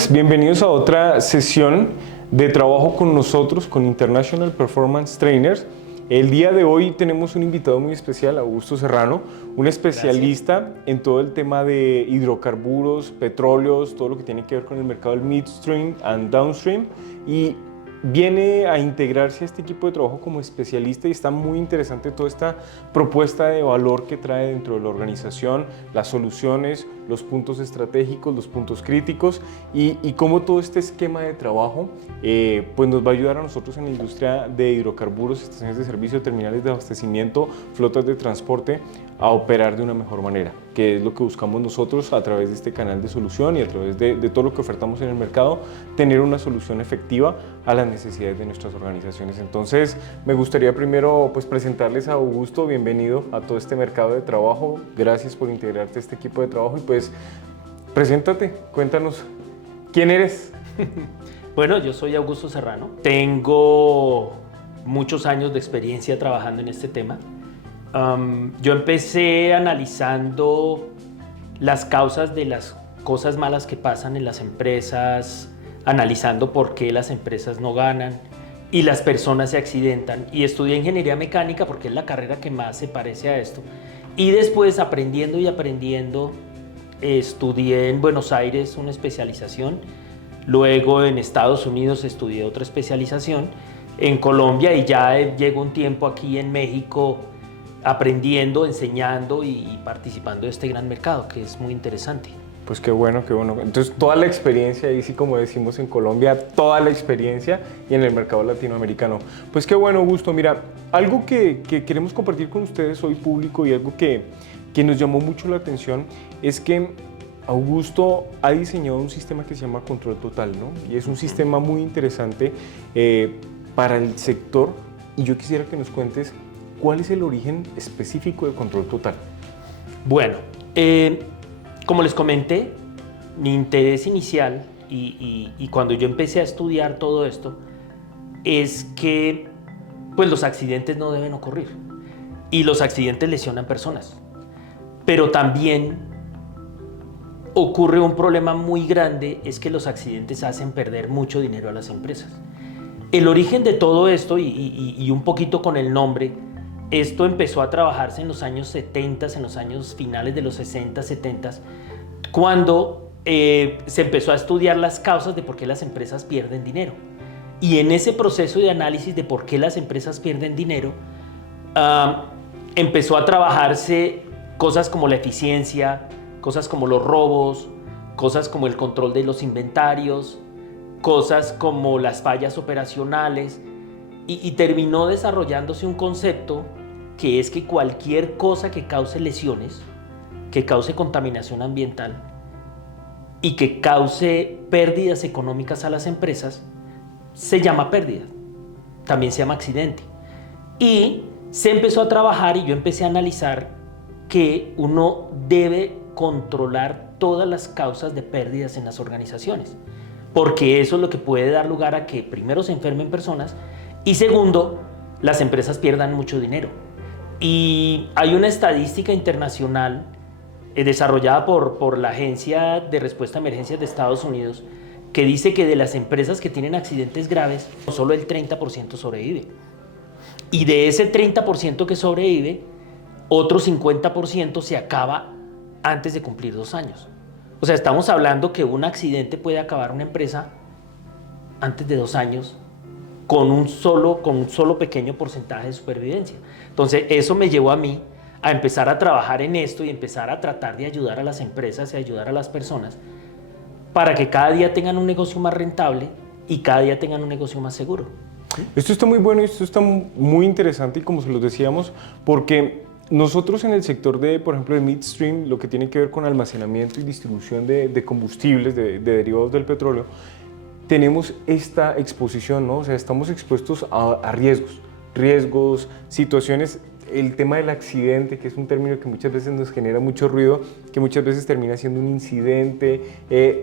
pues bienvenidos a otra sesión de trabajo con nosotros, con International Performance Trainers. El día de hoy tenemos un invitado muy especial, Augusto Serrano, un especialista en todo el tema de hidrocarburos, petróleos, todo lo que tiene que ver con el mercado del midstream and downstream, y viene a integrarse a este equipo de trabajo como especialista, y está muy interesante toda esta propuesta de valor que trae dentro de la organización, las soluciones, los puntos estratégicos, los puntos críticos y cómo todo este esquema de trabajo pues nos va a ayudar a nosotros en la industria de hidrocarburos, estaciones de servicio, terminales de abastecimiento, flotas de transporte, a operar de una mejor manera, que es lo que buscamos nosotros a través de este canal de solución y a través de todo lo que ofertamos en el mercado, tener una solución efectiva a las necesidades de nuestras organizaciones. Entonces, me gustaría primero pues presentarles a Augusto. Bienvenido a todo este mercado de trabajo, gracias por integrarte a este equipo de trabajo y pues preséntate, cuéntanos quién eres. Bueno, yo soy Augusto Serrano, tengo muchos años de experiencia trabajando en este tema. Yo empecé analizando las causas de las cosas malas que pasan en las empresas, analizando por qué las empresas no ganan y las personas se accidentan, y estudié ingeniería mecánica porque es la carrera que más se parece a esto, y después aprendiendo, estudié en Buenos Aires una especialización, luego en Estados Unidos estudié otra especialización, en Colombia, y ya llevo un tiempo aquí en México aprendiendo, enseñando y participando de este gran mercado, que es muy interesante. Pues qué bueno, qué bueno. Entonces toda la experiencia, ahí sí como decimos en Colombia, toda la experiencia y en el mercado latinoamericano. Pues qué bueno, Augusto. Mira, algo que queremos compartir con ustedes hoy público y algo que nos llamó mucho la atención es que Augusto ha diseñado un sistema que se llama Control Total, ¿no? Y es un sistema muy interesante para el sector, y yo quisiera que nos cuentes cuál es el origen específico de Control Total. Bueno, como les comenté, mi interés inicial y cuando yo empecé a estudiar todo esto es que pues, los accidentes no deben ocurrir, y los accidentes lesionan personas, pero también ocurre un problema muy grande, es que los accidentes hacen perder mucho dinero a las empresas. El origen de todo esto, y un poquito con el nombre, esto empezó a trabajarse en los años 70, en los años finales de los 60, 70, cuando se empezó a estudiar las causas de por qué las empresas pierden dinero. Y en ese proceso de análisis de por qué las empresas pierden dinero, empezó a trabajarse cosas como la eficiencia, cosas como los robos, cosas como el control de los inventarios, cosas como las fallas operacionales, y terminó desarrollándose un concepto que es que cualquier cosa que cause lesiones, que cause contaminación ambiental y que cause pérdidas económicas a las empresas, se llama pérdida, también se llama accidente. Y se empezó a trabajar, y yo empecé a analizar que uno debe controlar todas las causas de pérdidas en las organizaciones, porque eso es lo que puede dar lugar a que primero se enfermen personas y segundo, las empresas pierdan mucho dinero. Y hay una estadística internacional desarrollada por la Agencia de Respuesta a Emergencias de Estados Unidos, que dice que de las empresas que tienen accidentes graves, solo el 30% sobrevive. Y de ese 30% que sobrevive, otro 50% se acaba antes de cumplir 2 años. O sea, estamos hablando que un accidente puede acabar una empresa antes de 2 años con un solo pequeño porcentaje de supervivencia. Entonces, eso me llevó a mí a empezar a trabajar en esto y empezar a tratar de ayudar a las empresas y ayudar a las personas para que cada día tengan un negocio más rentable y cada día tengan un negocio más seguro. Esto está muy bueno, esto está muy interesante, y como se los decíamos, porque nosotros en el sector de, por ejemplo, de midstream, lo que tiene que ver con almacenamiento y distribución de combustibles, de derivados del petróleo, tenemos esta exposición, ¿no? O sea, estamos expuestos a riesgos, situaciones, el tema del accidente, que es un término que muchas veces nos genera mucho ruido, que muchas veces termina siendo un incidente,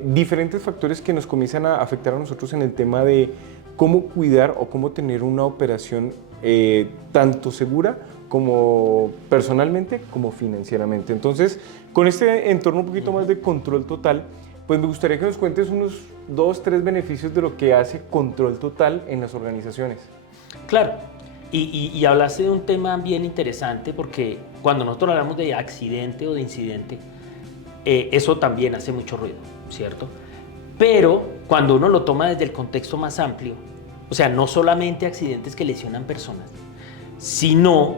diferentes factores que nos comienzan a afectar a nosotros en el tema de cómo cuidar o cómo tener una operación tanto segura como personalmente como financieramente. Entonces, con este entorno un poquito más de control total, pues me gustaría que nos cuentes unos 2, 3 beneficios de lo que hace Control Total en las organizaciones. Claro, y hablaste de un tema bien interesante porque cuando nosotros hablamos de accidente o de incidente, eso también hace mucho ruido, ¿cierto? Pero cuando uno lo toma desde el contexto más amplio, o sea, no solamente accidentes que lesionan personas, sino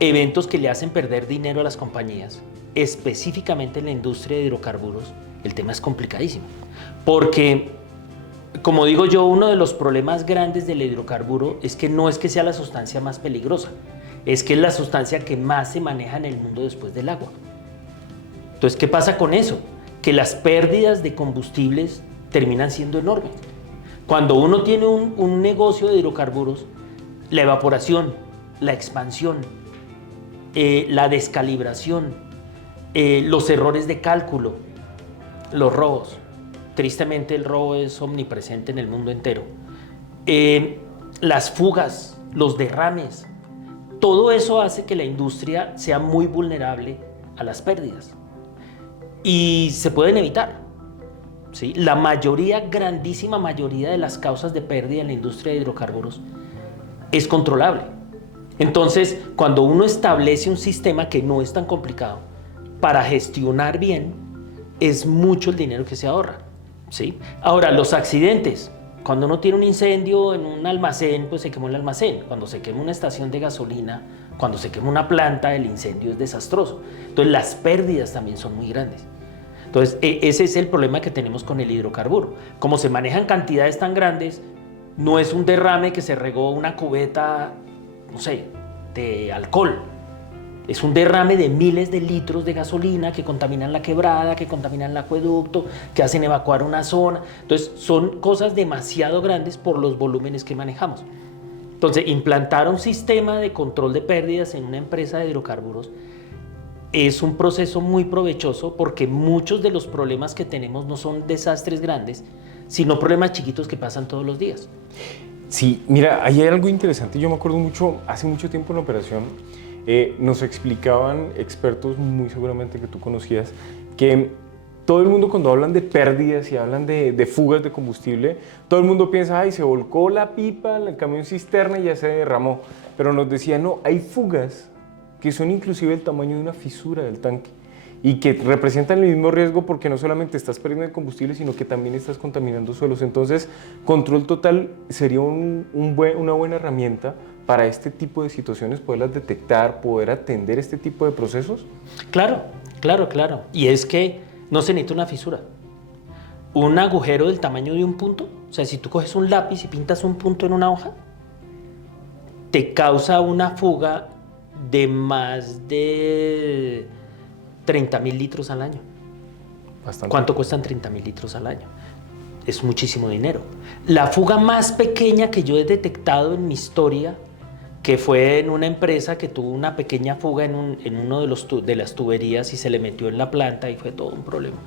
eventos que le hacen perder dinero a las compañías, específicamente en la industria de hidrocarburos, el tema es complicadísimo. Porque, como digo yo, uno de los problemas grandes del hidrocarburo es que sea la sustancia más peligrosa, es que es la sustancia que más se maneja en el mundo después del agua. Entonces, ¿qué pasa con eso? Que las pérdidas de combustibles terminan siendo enormes. Cuando uno tiene un negocio de hidrocarburos, la evaporación, la expansión, la descalibración, los errores de cálculo, los robos. Tristemente el robo es omnipresente en el mundo entero. Las fugas, los derrames, todo eso hace que la industria sea muy vulnerable a las pérdidas. Y se pueden evitar, ¿sí? La mayoría, grandísima mayoría de las causas de pérdida en la industria de hidrocarburos es controlable. Entonces, cuando uno establece un sistema que no es tan complicado para gestionar bien, es mucho el dinero que se ahorra, ¿sí? Ahora, los accidentes. Cuando uno tiene un incendio en un almacén, pues se quemó el almacén. Cuando se quema una estación de gasolina, cuando se quema una planta, el incendio es desastroso. Entonces, las pérdidas también son muy grandes. Entonces, ese es el problema que tenemos con el hidrocarburo. Como se manejan cantidades tan grandes, no es un derrame que se regó una cubeta, no sé, de alcohol. Es un derrame de miles de litros de gasolina que contaminan la quebrada, que contaminan el acueducto, que hacen evacuar una zona. Entonces, son cosas demasiado grandes por los volúmenes que manejamos. Entonces, implantar un sistema de control de pérdidas en una empresa de hidrocarburos es un proceso muy provechoso porque muchos de los problemas que tenemos no son desastres grandes, sino problemas chiquitos que pasan todos los días. Sí, mira, ahí hay algo interesante. Yo me acuerdo mucho, hace mucho tiempo en la operación, nos explicaban expertos, muy seguramente que tú conocías, que todo el mundo cuando hablan de pérdidas y hablan de fugas de combustible, todo el mundo piensa, ay, se volcó la pipa, el camión cisterna y ya se derramó. Pero nos decían, no, hay fugas que son inclusive el tamaño de una fisura del tanque y que representan el mismo riesgo porque no solamente estás perdiendo el combustible, sino que también estás contaminando suelos. Entonces, Control Total sería una buena herramienta para este tipo de situaciones, poderlas detectar, poder atender este tipo de procesos. Claro, claro, claro. Y es que no se necesita una fisura. Un agujero del tamaño de un punto, o sea, si tú coges un lápiz y pintas un punto en una hoja, te causa una fuga de más de 30.000 litros al año. Bastante. ¿Cuánto cuestan 30.000 litros al año? Es muchísimo dinero. La fuga más pequeña que yo he detectado en mi historia, que fue en una empresa que tuvo una pequeña fuga en uno de las tuberías y se le metió en la planta y fue todo un problema,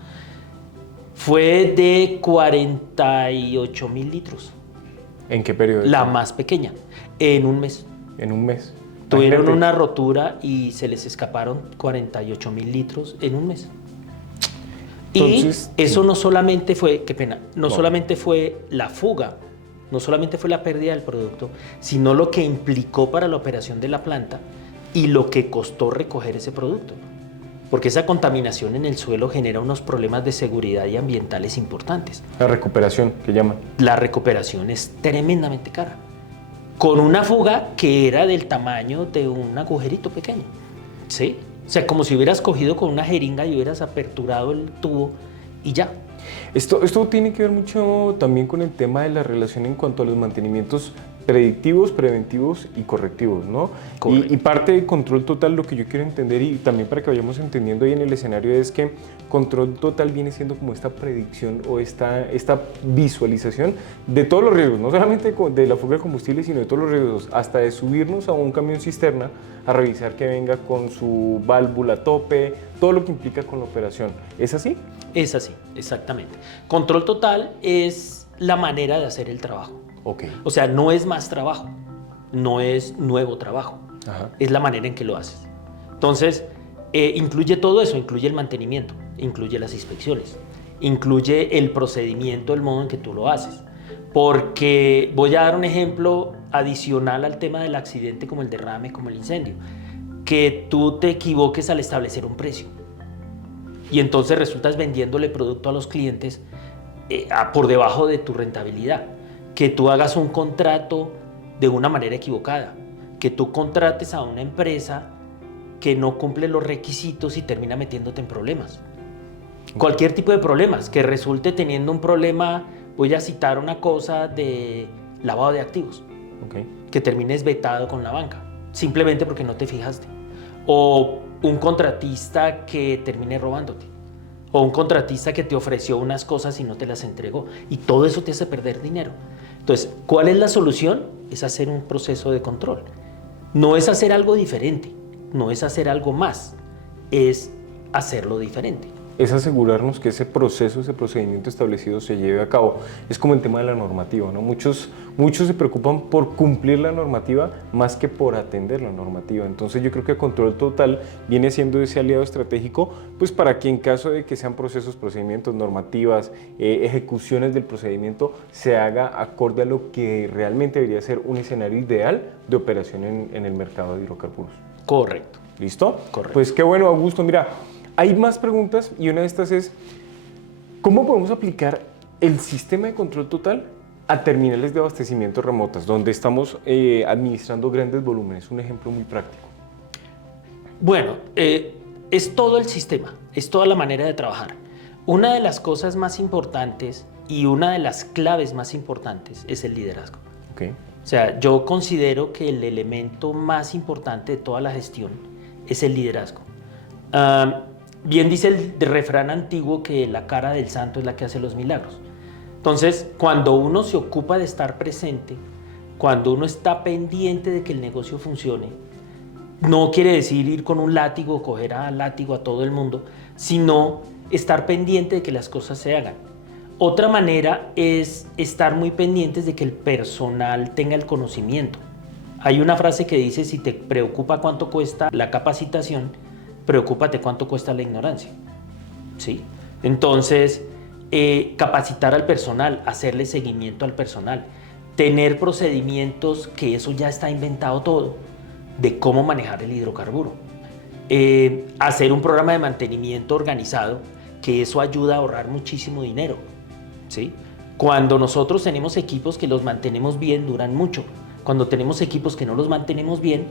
fue de 48.000 litros. ¿En qué periodo? La más pequeña, en un mes. En un mes. Tuvieron Imagínate. una rotura y se les escaparon 48.000 litros en un mes. Entonces, y eso sí. no solamente fue, qué pena, no solamente fue la fuga, no solamente fue la pérdida del producto, sino lo que implicó para la operación de la planta y lo que costó recoger ese producto. Porque esa contaminación en el suelo genera unos problemas de seguridad y ambientales importantes. La recuperación, que llaman. La recuperación es tremendamente cara. Con una fuga que era del tamaño de un agujerito pequeño, ¿sí? O sea, como si hubieras cogido con una jeringa y hubieras aperturado el tubo y ya. Esto tiene que ver mucho también con el tema de la relación en cuanto a los mantenimientos predictivos, preventivos y correctivos, ¿no? Y parte de Control Total, lo que yo quiero entender y también para que vayamos entendiendo ahí en el escenario es que Control Total viene siendo como esta predicción o esta visualización de todos los riesgos, no solamente de la fuga de combustible, sino de todos los riesgos, hasta de subirnos a un camión cisterna a revisar que venga con su válvula a tope, todo lo que implica con la operación. ¿Es así? Es así, exactamente. Control Total es la manera de hacer el trabajo. Ok. O sea, no es más trabajo, no es nuevo trabajo, Ajá. es la manera en que lo haces. Entonces, incluye todo eso, incluye el mantenimiento, incluye las inspecciones, incluye el procedimiento, el modo en que tú lo haces. Porque voy a dar un ejemplo adicional al tema del accidente, como el derrame, como el incendio. Que tú te equivoques al establecer un precio y entonces resultas vendiéndole producto a los clientes por debajo de tu rentabilidad. Que tú hagas un contrato de una manera equivocada. Que tú contrates a una empresa que no cumple los requisitos y termina metiéndote en problemas. Cualquier tipo de problemas, que resulte teniendo un problema, voy a citar una cosa de lavado de activos, que termines vetado con la banca, simplemente porque no te fijaste. O un contratista que termine robándote. O un contratista que te ofreció unas cosas y no te las entregó. Y todo eso te hace perder dinero. Entonces, ¿cuál es la solución? Es hacer un proceso de control. No es hacer algo diferente, no es hacer algo más, es hacerlo diferente. Es asegurarnos que ese proceso, ese procedimiento establecido se lleve a cabo. Es como el tema de la normativa, ¿no? Muchos se preocupan por cumplir la normativa más que por atender la normativa. Entonces yo creo que Control Total viene siendo ese aliado estratégico, pues para que en caso de que sean procesos, procedimientos, normativas, ejecuciones del procedimiento, se haga acorde a lo que realmente debería ser un escenario ideal de operación en el mercado de hidrocarburos. Correcto. ¿Listo? Correcto. Pues qué bueno, Augusto. Mira, hay más preguntas y una de estas es, ¿cómo podemos aplicar el sistema de control total a terminales de abastecimiento remotas, donde estamos administrando grandes volúmenes? Un ejemplo muy práctico. Bueno, es todo el sistema, es toda la manera de trabajar. Una de las cosas más importantes y una de las claves más importantes es el liderazgo. Okay. O sea, yo considero que el elemento más importante de toda la gestión es el liderazgo. Bien dice el refrán antiguo que la cara del santo es la que hace los milagros. Entonces, cuando uno se ocupa de estar presente, cuando uno está pendiente de que el negocio funcione, no quiere decir ir con un látigo, coger a látigo a todo el mundo, sino estar pendiente de que las cosas se hagan. Otra manera es estar muy pendientes de que el personal tenga el conocimiento. Hay una frase que dice, si te preocupa cuánto cuesta la capacitación, preocúpate cuánto cuesta la ignorancia. ¿Sí? Entonces, capacitar al personal, hacerle seguimiento al personal, tener procedimientos, que eso ya está inventado todo, de cómo manejar el hidrocarburo. Hacer un programa de mantenimiento organizado, que eso ayuda a ahorrar muchísimo dinero. ¿Sí? Cuando nosotros tenemos equipos que los mantenemos bien, duran mucho. Cuando tenemos equipos que no los mantenemos bien,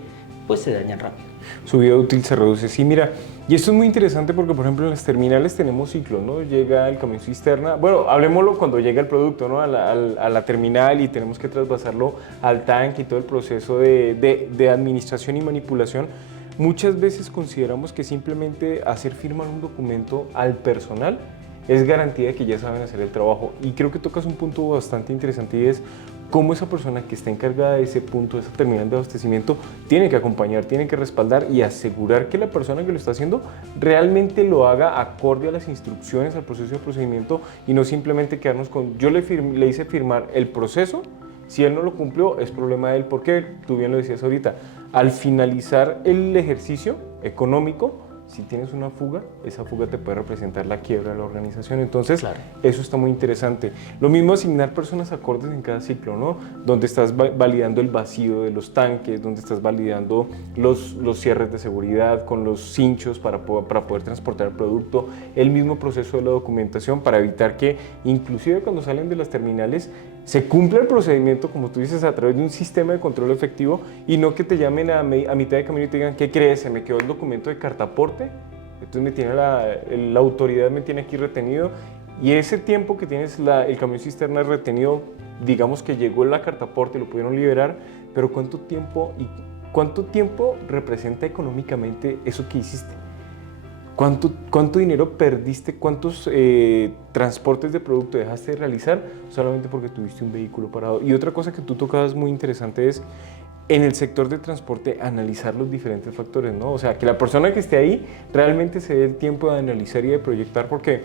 pues se dañan rápido. Su vida útil se reduce. Sí, mira, y esto es muy interesante porque, por ejemplo, en las terminales tenemos ciclos, ¿no? Llega el camión cisterna, bueno, hablemoslo cuando llega el producto, ¿no? A la terminal y tenemos que trasvasarlo al tanque y todo el proceso de administración y manipulación. Muchas veces consideramos que simplemente hacer firmar un documento al personal es garantía de que ya saben hacer el trabajo, y creo que tocas un punto bastante interesante, y es cómo esa persona que está encargada de ese punto, de esa terminal de abastecimiento, tiene que acompañar, tiene que respaldar y asegurar que la persona que lo está haciendo realmente lo haga acorde a las instrucciones, al proceso de procedimiento, y no simplemente quedarnos con, yo le hice firmar el proceso, si él no lo cumplió es problema de él, porque tú bien lo decías ahorita, al finalizar el ejercicio económico, si tienes una fuga, esa fuga te puede representar la quiebra de la organización. Entonces, claro, eso está muy interesante. Lo mismo asignar personas acordes en cada ciclo, ¿no? Donde estás validando el vacío de los tanques, donde estás validando los cierres de seguridad con los cinchos para poder transportar el producto, el mismo proceso de la documentación para evitar que, inclusive cuando salen de las terminales, se cumpla el procedimiento, como tú dices, a través de un sistema de control efectivo, y no que te llamen a mitad de camino y te digan, ¿qué crees? Se me quedó el documento de cartaporte, entonces me tiene la autoridad me tiene aquí retenido, y ese tiempo que tienes el camión cisterna retenido, digamos que llegó la cartaporte y lo pudieron liberar, pero ¿cuánto tiempo representa económicamente eso que hiciste? ¿Cuánto dinero perdiste? ¿Cuántos transportes de producto dejaste de realizar solamente porque tuviste un vehículo parado? Y otra cosa que tú tocabas muy interesante es, en el sector de transporte, analizar los diferentes factores, ¿no? O sea, que la persona que esté ahí realmente se dé el tiempo de analizar y de proyectar, porque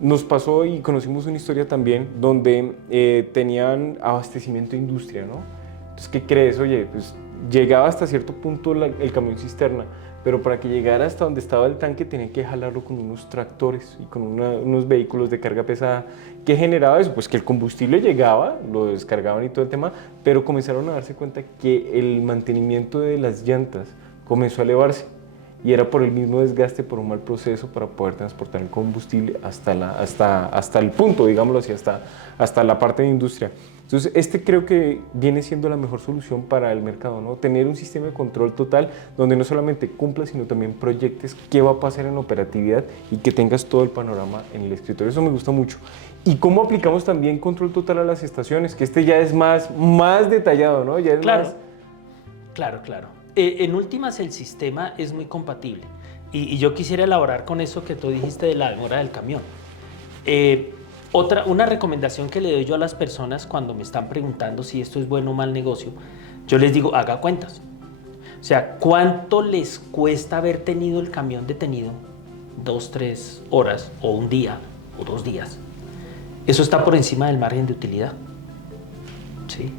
nos pasó y conocimos una historia también donde tenían abastecimiento de industria, ¿no? Entonces, ¿qué crees? Oye, pues llegaba hasta cierto punto el camión cisterna, pero para que llegara hasta donde estaba el tanque tenía que jalarlo con unos tractores y con unos vehículos de carga pesada. ¿Qué generaba eso? Pues que el combustible llegaba, lo descargaban y todo el tema, pero comenzaron a darse cuenta que el mantenimiento de las llantas comenzó a elevarse y era por el mismo desgaste, por un mal proceso para poder transportar el combustible hasta el punto, digámoslo así, hasta la parte de industria. Entonces, creo que viene siendo la mejor solución para el mercado, ¿no? Tener un sistema de control total donde no solamente cumpla, sino también proyectes qué va a pasar en operatividad y que tengas todo el panorama en el escritorio. Eso me gusta mucho. Y cómo aplicamos también control total a las estaciones, que ya es más detallado, ¿no? Ya es más... Claro. En últimas, el sistema es muy compatible. Y yo quisiera elaborar con eso que tú dijiste de la demora del camión. Una recomendación que le doy yo a las personas cuando me están preguntando si esto es bueno o mal negocio, yo les digo, haga cuentas. O sea, ¿cuánto les cuesta haber tenido el camión detenido 2, 3 horas o un día o 2 días? Eso está por encima del margen de utilidad. ¿Sí?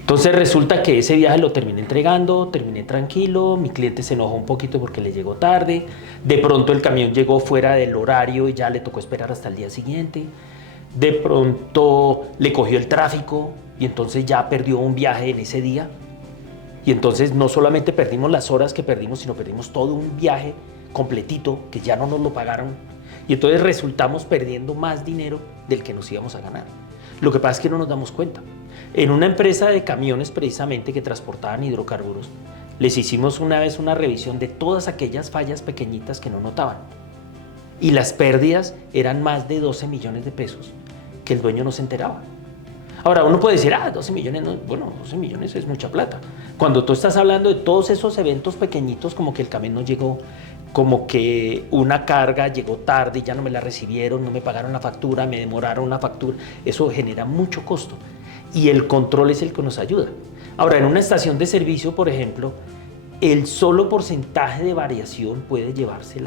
Entonces resulta que ese viaje lo terminé entregando, terminé tranquilo, mi cliente se enojó un poquito porque le llegó tarde, de pronto el camión llegó fuera del horario y ya le tocó esperar hasta el día siguiente, de pronto le cogió el tráfico y entonces ya perdió un viaje en ese día. Y entonces no solamente perdimos las horas que perdimos, sino perdimos todo un viaje completito que ya no nos lo pagaron. Y entonces resultamos perdiendo más dinero del que nos íbamos a ganar. Lo que pasa es que no nos damos cuenta. En una empresa de camiones precisamente que transportaban hidrocarburos, les hicimos una vez una revisión de todas aquellas fallas pequeñitas que no notaban. Y las pérdidas eran más de 12 millones de pesos que el dueño no se enteraba. Ahora, uno puede decir, 12 millones, no, bueno, 12 millones es mucha plata. Cuando tú estás hablando de todos esos eventos pequeñitos, como que el camión no llegó, como que una carga llegó tarde y ya no me la recibieron, no me pagaron la factura, me demoraron la factura, eso genera mucho costo. Y el control es el que nos ayuda. Ahora, en una estación de servicio, por ejemplo, el solo porcentaje de variación puede llevarse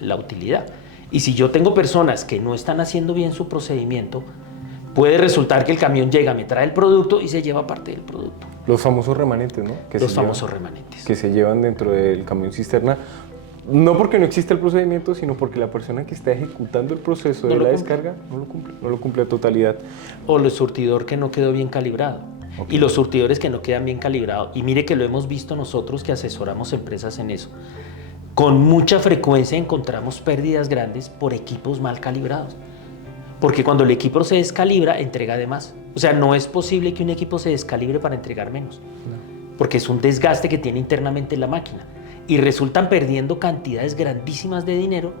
la utilidad. Y si yo tengo personas que no están haciendo bien su procedimiento, puede resultar que el camión llega, me trae el producto y se lleva parte del producto. Los famosos remanentes, ¿no? Los famosos remanentes. Que se llevan dentro del camión cisterna. No porque no exista el procedimiento, sino porque la persona que está ejecutando el proceso de la descarga no lo cumple a totalidad. O el surtidor que no quedó bien calibrado. Okay. Y los surtidores que no quedan bien calibrados. Y mire que lo hemos visto nosotros que asesoramos empresas en eso. Con mucha frecuencia encontramos pérdidas grandes por equipos mal calibrados. Porque cuando el equipo se descalibra, entrega de más. O sea, no es posible que un equipo se descalibre para entregar menos. No. Porque es un desgaste que tiene internamente la máquina. Y resultan perdiendo cantidades grandísimas de dinero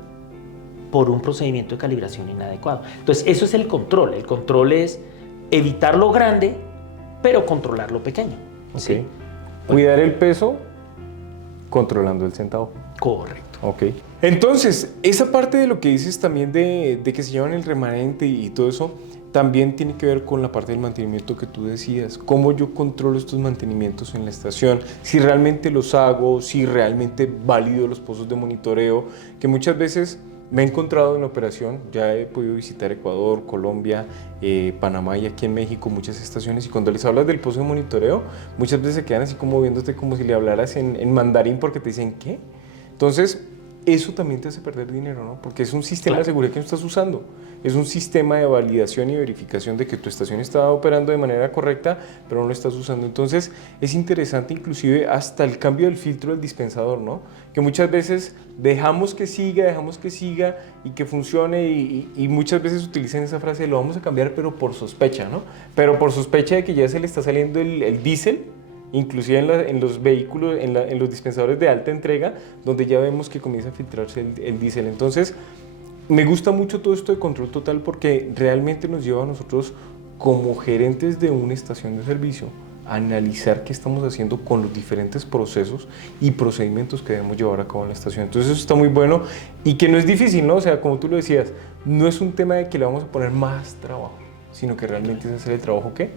por un procedimiento de calibración inadecuado. Entonces, eso es el control. El control es evitar lo grande, pero controlar lo pequeño. Okay. ¿Sí? Cuidar el peso, controlando el centavo. Correcto. Ok. Entonces, esa parte de lo que dices también de que se llevan el remanente y todo eso, también tiene que ver con la parte del mantenimiento que tú decías. Cómo yo controlo estos mantenimientos en la estación, si realmente los hago, si realmente valido los pozos de monitoreo, que muchas veces me he encontrado en operación. Ya he podido visitar Ecuador, Colombia, Panamá y aquí en México muchas estaciones, y cuando les hablas del pozo de monitoreo, muchas veces se quedan así como viéndote como si le hablaras en mandarín, porque te dicen ¿qué? Entonces, eso también te hace perder dinero, ¿no? Porque es un sistema de seguridad que no estás usando. Es un sistema de validación y verificación de que tu estación está operando de manera correcta, pero no lo estás usando. Entonces, es interesante inclusive hasta el cambio del filtro del dispensador, ¿no? Que muchas veces dejamos que siga y que funcione, y muchas veces utilizan esa frase, lo vamos a cambiar, pero por sospecha, ¿no? Pero por sospecha de que ya se le está saliendo el diésel, inclusive en los vehículos, en los dispensadores de alta entrega, donde ya vemos que comienza a filtrarse el diésel. Entonces, me gusta mucho todo esto de control total, porque realmente nos lleva a nosotros, como gerentes de una estación de servicio, a analizar qué estamos haciendo con los diferentes procesos y procedimientos que debemos llevar a cabo en la estación. Entonces, eso está muy bueno y que no es difícil, ¿no? O sea, como tú lo decías, no es un tema de que le vamos a poner más trabajo, sino que realmente es hacer el trabajo, ¿qué?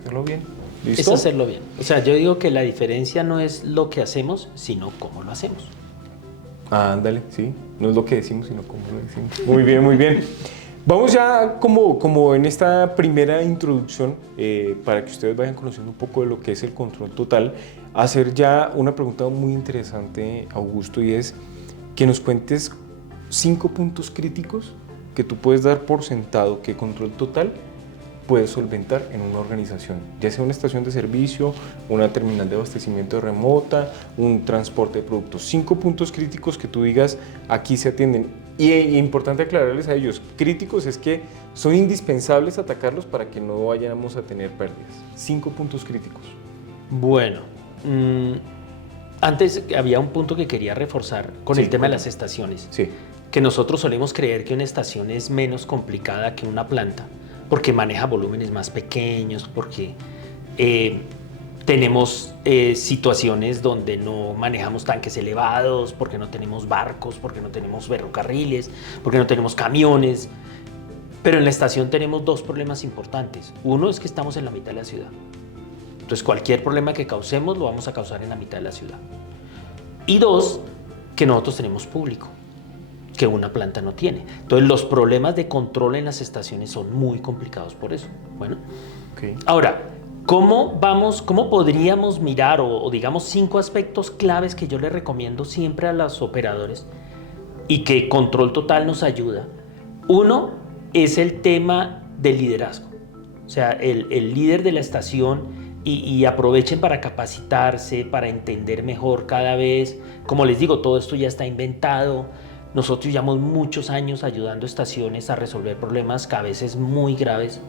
Hacerlo bien. ¿Listo? Es hacerlo bien. O sea, yo digo que la diferencia no es lo que hacemos, sino cómo lo hacemos. Ándale, sí. No es lo que decimos, sino cómo lo decimos. Muy bien, muy bien. Vamos ya como en esta primera introducción, para que ustedes vayan conociendo un poco de lo que es el control total, a hacer ya una pregunta muy interesante, Augusto, y es que nos cuentes 5 puntos críticos que tú puedes dar por sentado que control total puede solventar en una organización, ya sea una estación de servicio, una terminal de abastecimiento remota, un transporte de productos. 5 puntos críticos que tú digas, aquí se atienden. Y importante aclararles a ellos, críticos es que son indispensables atacarlos para que no vayamos a tener pérdidas. 5 puntos críticos. Bueno, antes había un punto que quería reforzar con el tema de las estaciones. Sí. Que nosotros solemos creer que una estación es menos complicada que una planta, porque maneja volúmenes más pequeños, porque tenemos situaciones donde no manejamos tanques elevados, porque no tenemos barcos, porque no tenemos ferrocarriles, porque no tenemos camiones. Pero en la estación tenemos 2 problemas importantes. Uno es que estamos en la mitad de la ciudad. Entonces cualquier problema que causemos lo vamos a causar en la mitad de la ciudad. Y 2, que nosotros tenemos público, que una planta no tiene. Entonces los problemas de control en las estaciones son muy complicados por eso. Bueno, Okay. Ahora, ¿cómo podríamos mirar o digamos 5 aspectos claves que yo le recomiendo siempre a los operadores y que Control Total nos ayuda? Uno es el tema del liderazgo. O sea, el líder de la estación y aprovechen para capacitarse, para entender mejor cada vez. Como les digo, todo esto ya está inventado. Nosotros llevamos muchos años ayudando a estaciones a resolver problemas que a veces muy graves.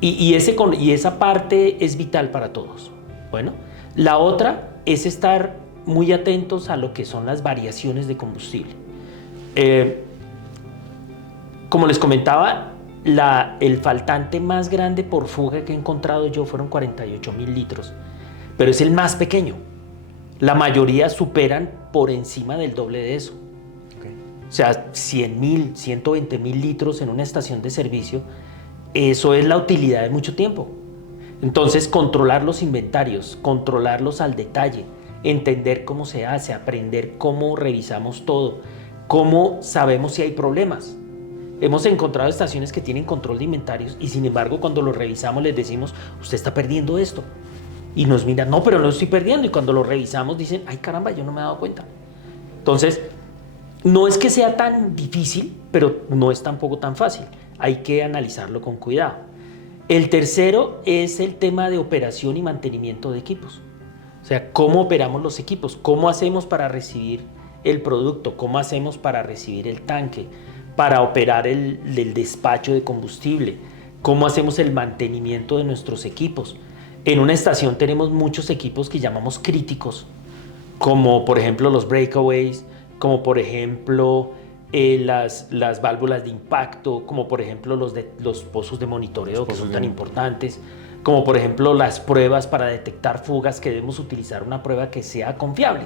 Y esa parte es vital para todos. Bueno, la otra es estar muy atentos a lo que son las variaciones de combustible. Como les comentaba, el faltante más grande por fuga que he encontrado yo fueron 48.000 litros, pero es el más pequeño. La mayoría superan por encima del doble de eso. Okay. O sea, 100.000, 120.000 litros en una estación de servicio, eso es la utilidad de mucho tiempo. Entonces, controlar los inventarios, controlarlos al detalle, entender cómo se hace, aprender cómo revisamos todo, cómo sabemos si hay problemas. Hemos encontrado estaciones que tienen control de inventarios y sin embargo cuando lo revisamos les decimos, usted está perdiendo esto. Y nos miran, no, pero no estoy perdiendo. Y cuando lo revisamos dicen, ay caramba, yo no me he dado cuenta. Entonces, no es que sea tan difícil, pero no es tampoco tan fácil. Hay que analizarlo con cuidado. El tercero es el tema de operación y mantenimiento de equipos. O sea, cómo operamos los equipos, cómo hacemos para recibir el producto, cómo hacemos para recibir el tanque, para operar el despacho de combustible, cómo hacemos el mantenimiento de nuestros equipos. En una estación tenemos muchos equipos que llamamos críticos, como por ejemplo los breakaways, como por ejemplo las válvulas de impacto, como por ejemplo los pozos de monitoreo que son tan importantes, como por ejemplo las pruebas para detectar fugas, que debemos utilizar una prueba que sea confiable.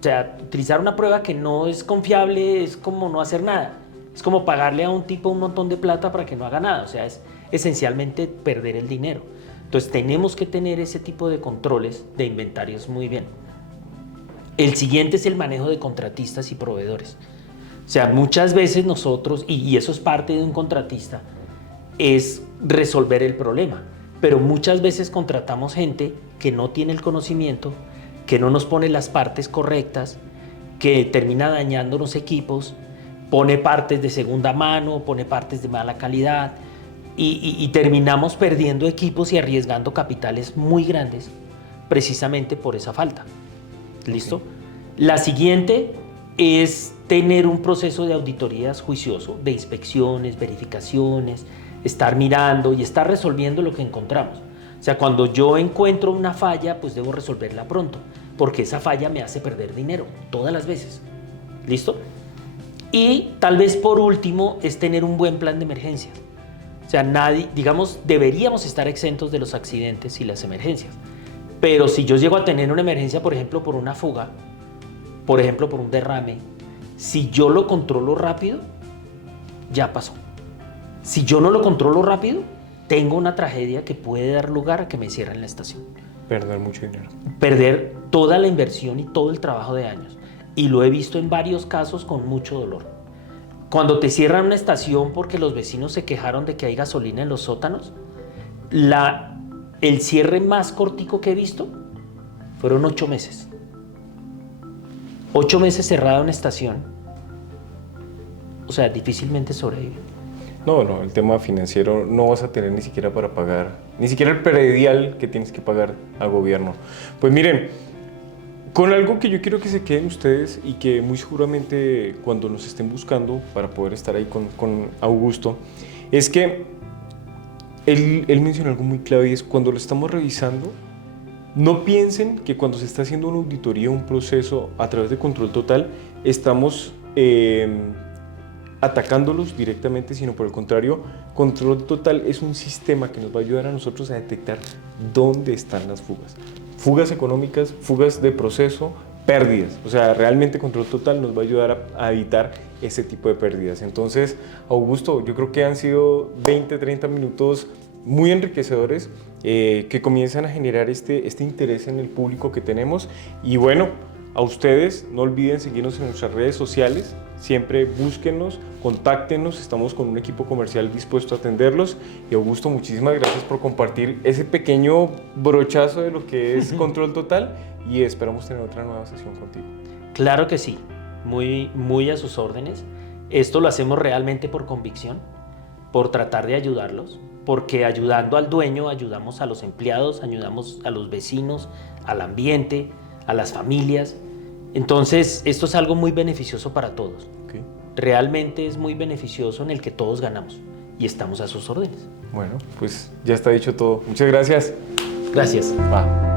O sea, utilizar una prueba que no es confiable es como no hacer nada. Es como pagarle a un tipo un montón de plata para que no haga nada. O sea, es esencialmente perder el dinero. Entonces tenemos que tener ese tipo de controles de inventarios muy bien. El siguiente es el manejo de contratistas y proveedores. O sea, muchas veces nosotros, y eso es parte de un contratista, es resolver el problema. Pero muchas veces contratamos gente que no tiene el conocimiento, que no nos pone las partes correctas, que termina dañando los equipos, pone partes de segunda mano, pone partes de mala calidad y terminamos perdiendo equipos y arriesgando capitales muy grandes precisamente por esa falta. ¿Listo? Okay. La siguiente es tener un proceso de auditorías juicioso, de inspecciones, verificaciones, estar mirando y estar resolviendo lo que encontramos. O sea, cuando yo encuentro una falla, pues debo resolverla pronto, porque esa falla me hace perder dinero todas las veces. ¿Listo? Y tal vez por último es tener un buen plan de emergencia. O sea, deberíamos estar exentos de los accidentes y las emergencias. Pero si yo llego a tener una emergencia, por ejemplo, por una fuga, por ejemplo, por un derrame, si yo lo controlo rápido, ya pasó. Si yo no lo controlo rápido, tengo una tragedia que puede dar lugar a que me cierren la estación. Perder mucho dinero. Perder toda la inversión y todo el trabajo de años. Y lo he visto en varios casos con mucho dolor. Cuando te cierran una estación porque los vecinos se quejaron de que hay gasolina en los sótanos, el cierre más cortico que he visto fueron 8 meses. 8 meses cerrada una estación. O sea, difícilmente sobrevive. No, el tema financiero no vas a tener ni siquiera para pagar, ni siquiera el predial que tienes que pagar al gobierno. Pues miren, con algo que yo quiero que se queden ustedes y que muy seguramente cuando nos estén buscando para poder estar ahí con Augusto, es que él mencionó algo muy clave y es cuando lo estamos revisando, no piensen que cuando se está haciendo una auditoría, un proceso a través de control total, estamos atacándolos directamente, sino por el contrario, control total es un sistema que nos va a ayudar a nosotros a detectar dónde están las fugas. Fugas económicas, fugas de proceso, pérdidas. O sea, realmente control total nos va a ayudar a evitar ese tipo de pérdidas. Entonces, Augusto, yo creo que han sido 20, 30 minutos muy enriquecedores que comienzan a generar este interés en el público que tenemos. Y bueno, a ustedes no olviden seguirnos en nuestras redes sociales. Siempre búsquennos, contáctenos, estamos con un equipo comercial dispuesto a atenderlos. Y Augusto, muchísimas gracias por compartir ese pequeño brochazo de lo que es Control Total y esperamos tener otra nueva sesión contigo. Claro que sí, muy a sus órdenes. Esto lo hacemos realmente por convicción, por tratar de ayudarlos, porque ayudando al dueño ayudamos a los empleados, ayudamos a los vecinos, al ambiente, a las familias. Entonces, esto es algo muy beneficioso para todos. Okay. Realmente es muy beneficioso en el que todos ganamos y estamos a sus órdenes. Bueno, pues ya está dicho todo. Muchas gracias. Gracias. Va.